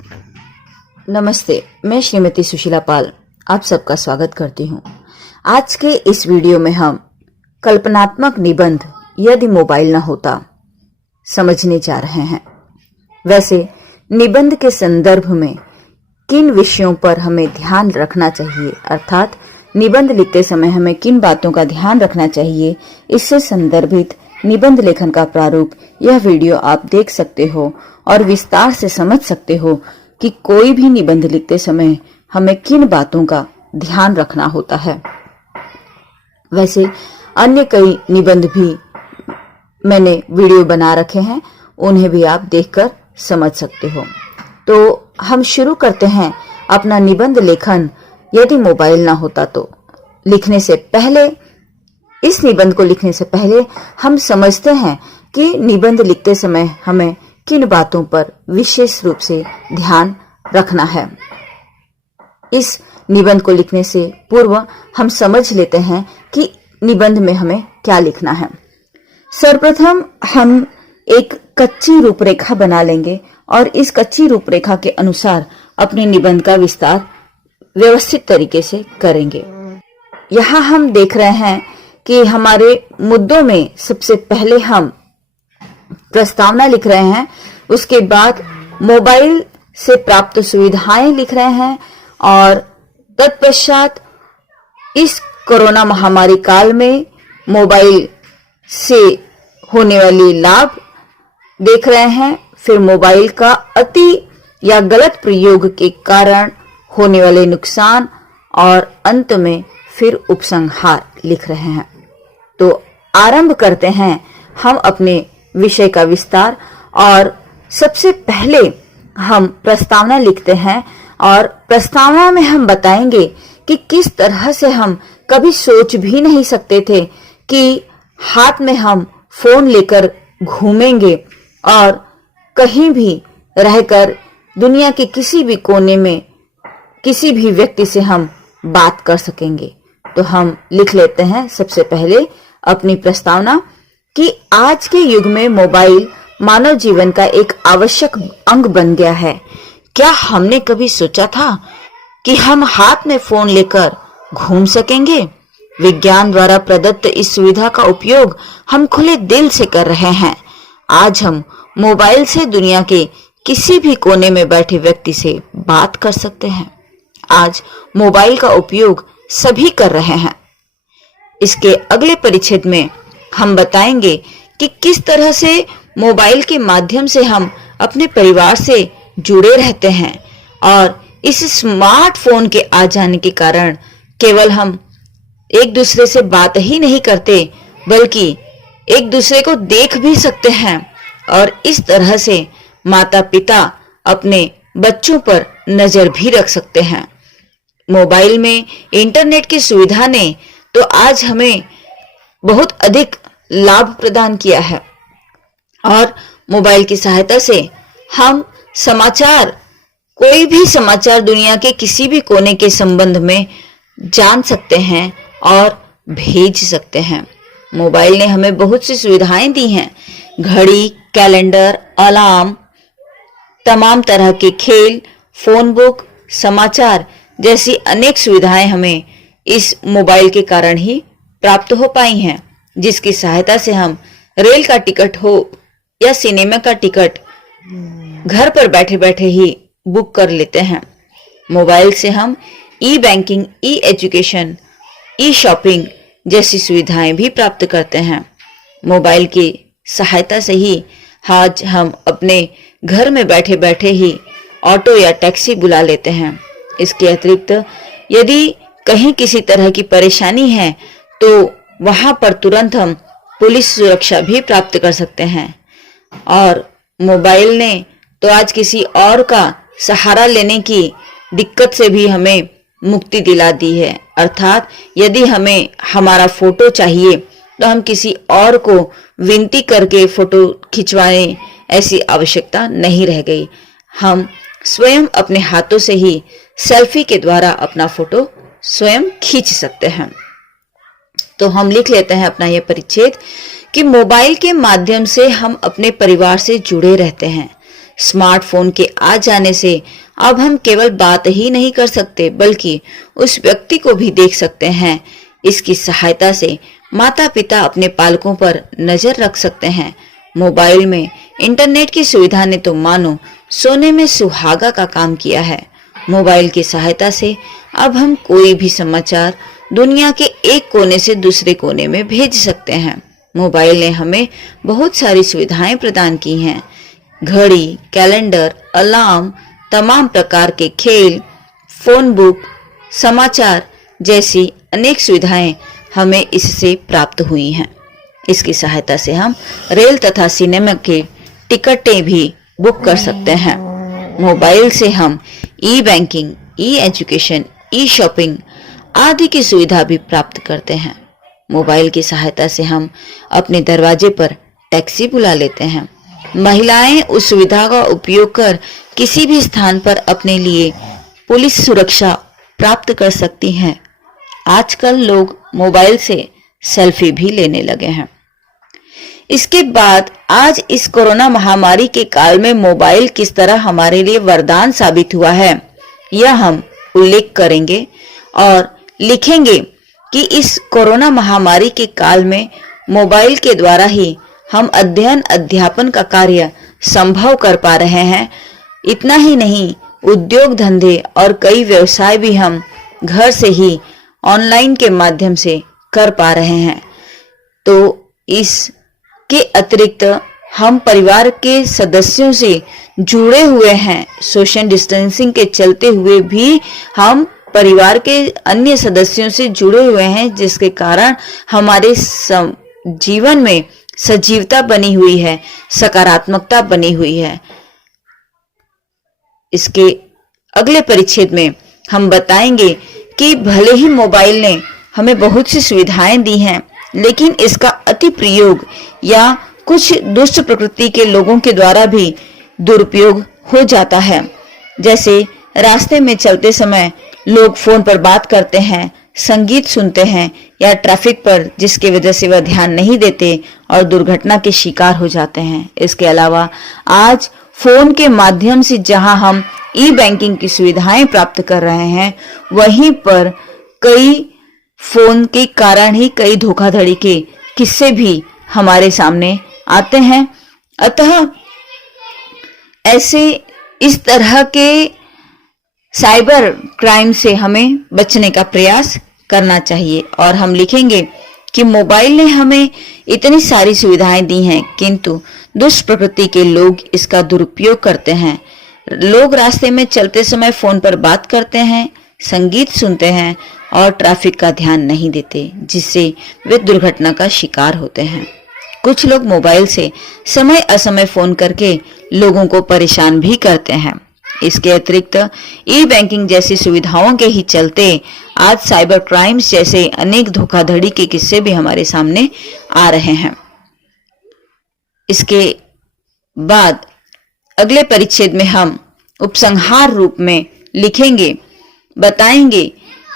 नमस्ते, मैं श्रीमती सुशीला पाल आप सबका स्वागत करती हूँ। आज के इस वीडियो में हम कल्पनात्मक निबंध यदि मोबाइल न होता समझने जा रहे हैं। वैसे निबंध के संदर्भ में किन विषयों पर हमें ध्यान रखना चाहिए, अर्थात निबंध लिखते समय हमें किन बातों का ध्यान रखना चाहिए, इससे संदर्भित निबंध लेखन का प्रारूप यह वीडियो आप देख सकते हो और विस्तार से समझ सकते हो कि कोई भी निबंध लिखते समय हमें किन बातों का ध्यान रखना होता है। वैसे अन्य कई निबंध भी मैंने वीडियो बना रखे हैं, उन्हें भी आप देखकर समझ सकते हो। तो हम शुरू करते हैं अपना निबंध लेखन यदि मोबाइल ना होता तो। लिखने से पहले, इस निबंध को लिखने से पहले हम समझते हैं कि निबंध लिखते समय हमें किन बातों पर विशेष रूप से ध्यान रखना है। इस निबंध को लिखने से पूर्व हम समझ लेते हैं कि निबंध में हमें क्या लिखना है। सर्वप्रथम हम एक कच्ची रूपरेखा बना लेंगे और इस कच्ची रूपरेखा के अनुसार अपने निबंध का विस्तार व्यवस्थित तरीके से करेंगे। यहाँ हम देख रहे हैं कि हमारे मुद्दों में सबसे पहले हम प्रस्तावना लिख रहे हैं, उसके बाद मोबाइल से प्राप्त सुविधाएं लिख रहे हैं और तत्पश्चात इस कोरोना महामारी काल में मोबाइल से होने वाले लाभ देख रहे हैं, फिर मोबाइल का अति या गलत प्रयोग के कारण होने वाले नुकसान और अंत में फिर उपसंहार लिख रहे हैं। तो आरंभ करते हैं हम अपने विषय का विस्तार और सबसे पहले हम प्रस्तावना लिखते हैं और प्रस्तावना में हम बताएंगे कि किस तरह से हम कभी सोच भी नहीं सकते थे कि हाथ में हम फोन लेकर घूमेंगे और कहीं भी रहकर दुनिया के किसी भी कोने में किसी भी व्यक्ति से हम बात कर सकेंगे। तो हम लिख लेते हैं सबसे पहले अपनी प्रस्तावना कि आज के युग में मोबाइल मानव जीवन का एक आवश्यक अंग बन गया है। क्या हमने कभी सोचा था कि हम हाथ में फोन लेकर घूम सकेंगे? विज्ञान द्वारा प्रदत्त इस सुविधा का उपयोग हम खुले दिल से कर रहे हैं। आज हम मोबाइल से दुनिया के किसी भी कोने में बैठे व्यक्ति से बात कर सकते हैं। आज मोबाइल का उपयोग सभी कर रहे हैं। इसके अगले परिच्छेद में हम बताएंगे कि किस तरह से मोबाइल के माध्यम से हम अपने परिवार से जुड़े रहते हैं और इस स्मार्टफोन के आ जाने के कारण केवल हम एक दूसरे से बात ही नहीं करते बल्कि एक दूसरे को देख भी सकते हैं और इस तरह से माता पिता अपने बच्चों पर नजर भी रख सकते हैं। मोबाइल में इंटरनेट की सुविधा ने तो आज हमें बहुत अधिक लाभ प्रदान किया है और मोबाइल की सहायता से हम समाचार, कोई भी समाचार दुनिया के किसी भी कोने के संबंध में जान सकते हैं और भेज सकते हैं। मोबाइल ने हमें बहुत सी सुविधाएं दी हैं। घड़ी, कैलेंडर, अलार्म, तमाम तरह के खेल, फोन बुक, समाचार जैसी अनेक सुविधाएं हमें इस मोबाइल के कारण ही प्राप्त हो पाई हैं, जिसकी सहायता से हम रेल का टिकट हो या सिनेमा का टिकट घर पर बैठे बैठे ही बुक कर लेते हैं। मोबाइल से हम ई बैंकिंग, ई एजुकेशन, ई शॉपिंग जैसी सुविधाएं भी प्राप्त करते हैं। मोबाइल की सहायता से ही आज हम अपने घर में बैठे बैठे ही ऑटो या टैक्सी बुला लेते हैं। इसके अतिरिक्त यदि कहीं किसी तरह की परेशानी है तो वहां पर तुरंत हम पुलिस सुरक्षा भी प्राप्त कर सकते हैं। और मोबाइल ने तो आज किसी और का सहारा लेने की दिक्कत से भी हमें मुक्ति दिला दी है। अर्थात यदि हमें हमारा फोटो चाहिए तो हम किसी और को विनती करके फोटो खिंचवाएं, ऐसी आवश्यकता नहीं रह गई। हम स्वयं अपने हाथों से ही सेल्फी के द्वारा अपना फोटो स्वयं खींच सकते हैं। तो हम लिख लेते हैं अपना यह परिच्छेद कि मोबाइल के माध्यम से हम अपने परिवार से जुड़े रहते हैं। स्मार्टफोन के आ जाने से अब हम केवल बात ही नहीं कर सकते बल्कि उस व्यक्ति को भी देख सकते हैं। इसकी सहायता से माता पिता अपने पालकों पर नजर रख सकते हैं। मोबाइल में इंटरनेट की सुविधा ने तो मानो सोने में सुहागा का काम किया है। मोबाइल की सहायता से अब हम कोई भी समाचार दुनिया के एक कोने से दूसरे कोने में भेज सकते हैं। मोबाइल ने हमें बहुत सारी सुविधाएं प्रदान की हैं। घड़ी, कैलेंडर, अलार्म, तमाम प्रकार के खेल, फोन बुक, समाचार जैसी अनेक सुविधाएं हमें इससे प्राप्त हुई हैं। इसकी सहायता से हम रेल तथा सिनेमा के टिकटें भी बुक कर सकते हैं। मोबाइल से हम ई बैंकिंग, ई एजुकेशन, ई शॉपिंग आदि की सुविधा भी प्राप्त करते हैं। मोबाइल की सहायता से हम अपने दरवाजे पर टैक्सी बुला लेते हैं। महिलाएं उस सुविधा का उपयोग कर किसी भी स्थान पर अपने लिए पुलिस सुरक्षा प्राप्त कर सकती हैं। आजकल लोग मोबाइल से सेल्फी भी लेने लगे हैं। इसके बाद आज इस कोरोना महामारी के काल में मोबाइल किस तरह हमारे लिए वरदान साबित हुआ है, यह हम उल्लेख करेंगे और लिखेंगे कि इस कोरोना महामारी के काल में मोबाइल के द्वारा ही हम अध्ययन अध्यापन का कार्य संभव कर पा रहे हैं। इतना ही नहीं, उद्योग धंधे और कई व्यवसाय भी हम घर से ही ऑनलाइन के माध्यम से कर पा रहे हैं। तो इसके अतिरिक्त हम परिवार के सदस्यों से जुड़े हुए हैं। सोशल डिस्टेंसिंग के चलते हुए भी हम परिवार के अन्य सदस्यों से जुड़े हुए हैं, जिसके कारण हमारे जीवन में सजीवता बनी हुई है, सकारात्मकता बनी हुई है। इसके अगले परिच्छेद में हम बताएंगे कि भले ही मोबाइल ने हमें बहुत सी सुविधाएं दी हैं, लेकिन इसका अति प्रयोग या कुछ दुष्ट प्रकृति के लोगों के द्वारा भी दुरुपयोग हो जाता है। जैसे रास्ते में चलते समय लोग फोन पर बात करते हैं, संगीत सुनते हैं या ट्रैफिक पर, जिसकी वजह से वह ध्यान नहीं देते और दुर्घटना के शिकार हो जाते हैं। इसके अलावा आज फोन के माध्यम से जहां हम ई बैंकिंग की सुविधाएं प्राप्त कर रहे हैं, वहीं पर कई फोन के कारण ही कई धोखाधड़ी के किस्से भी हमारे सामने आते हैं। अतः ऐसे इस तरह के साइबर क्राइम से हमें बचने का प्रयास करना चाहिए। और हम लिखेंगे कि मोबाइल ने हमें इतनी सारी सुविधाएं दी हैं, किंतु दुष्ट प्रकृति के लोग इसका दुरुपयोग करते हैं। लोग रास्ते में चलते समय फोन पर बात करते हैं, संगीत सुनते हैं और ट्रैफिक का ध्यान नहीं देते, जिससे वे दुर्घटना का शिकार होते हैं। कुछ लोग मोबाइल से समय असमय फोन करके लोगों को परेशान भी करते हैं। इसके अतिरिक्त ई बैंकिंग जैसी सुविधाओं के ही चलते आज साइबर क्राइम्स जैसे अनेक धोखाधड़ी के किस्से भी हमारे सामने आ रहे हैं। इसके बाद अगले परिच्छेद में हम उपसंहार रूप में लिखेंगे, बताएंगे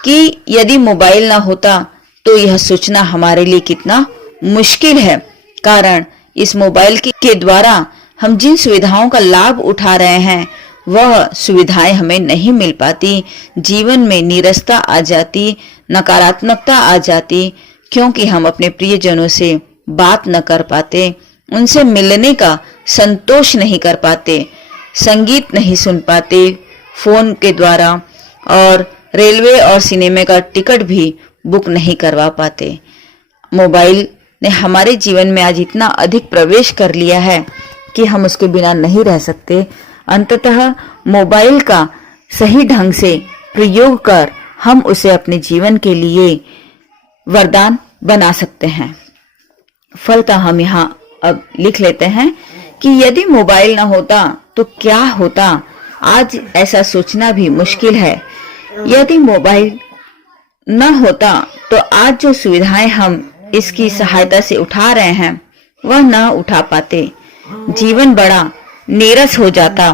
कि यदि मोबाइल ना होता तो यह सोचना हमारे लिए कितना मुश्किल है। कारण इस मोबाइल के द्वारा हम जिन सुविधाओं का लाभ उठा रहे हैं, वह सुविधाएं हमें नहीं मिल पाती। जीवन में नीरसता आ जाती, नकारात्मकता आ जाती, क्योंकि हम अपने प्रियजनों से बात न कर पाते, उनसे मिलने का संतोष नहीं कर पाते, संगीत नहीं सुन पाते फोन के द्वारा, और रेलवे और सिनेमा का टिकट भी बुक नहीं करवा पाते। मोबाइल ने हमारे जीवन में आज इतना अधिक प्रवेश कर लिया है कि हम उसके बिना नहीं रह सकते। अंततः मोबाइल का सही ढंग से प्रयोग कर हम उसे अपने जीवन के लिए वरदान बना सकते हैं। फलतः हम यहाँ अब लिख लेते हैं कि यदि मोबाइल न होता तो क्या होता, आज ऐसा सोचना भी मुश्किल है। यदि मोबाइल न होता तो आज जो सुविधाएं हम इसकी सहायता से उठा रहे हैं, वह न उठा पाते। जीवन बड़ा नीरस हो जाता,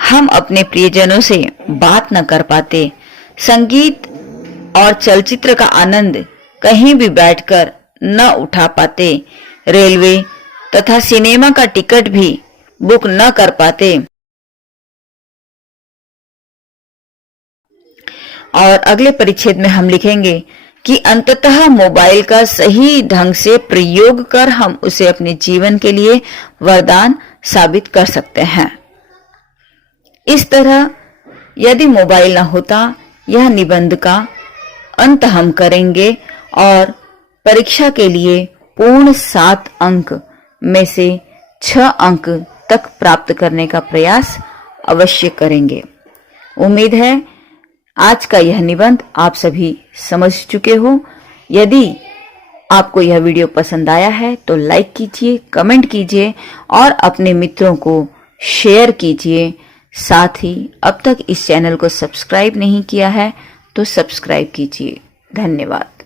हम अपने प्रियजनों से बात न कर पाते, संगीत और चलचित्र का आनंद कहीं भी बैठकर न उठा पाते, रेलवे तथा सिनेमा का टिकट भी बुक न कर पाते। और अगले परिच्छेद में हम लिखेंगे कि अंततः मोबाइल का सही ढंग से प्रयोग कर हम उसे अपने जीवन के लिए वरदान साबित कर सकते हैं। इस तरह यदि मोबाइल न होता, यह निबंध का अंत हम करेंगे और परीक्षा के लिए पूर्ण 7 अंक में से 6 अंक तक प्राप्त करने का प्रयास अवश्य करेंगे। उम्मीद है आज का यह निबंध आप सभी समझ चुके हो। यदि आपको यह वीडियो पसंद आया है तो लाइक कीजिए, कमेंट कीजिए और अपने मित्रों को शेयर कीजिए। साथ ही अब तक इस चैनल को सब्सक्राइब नहीं किया है तो सब्सक्राइब कीजिए। धन्यवाद।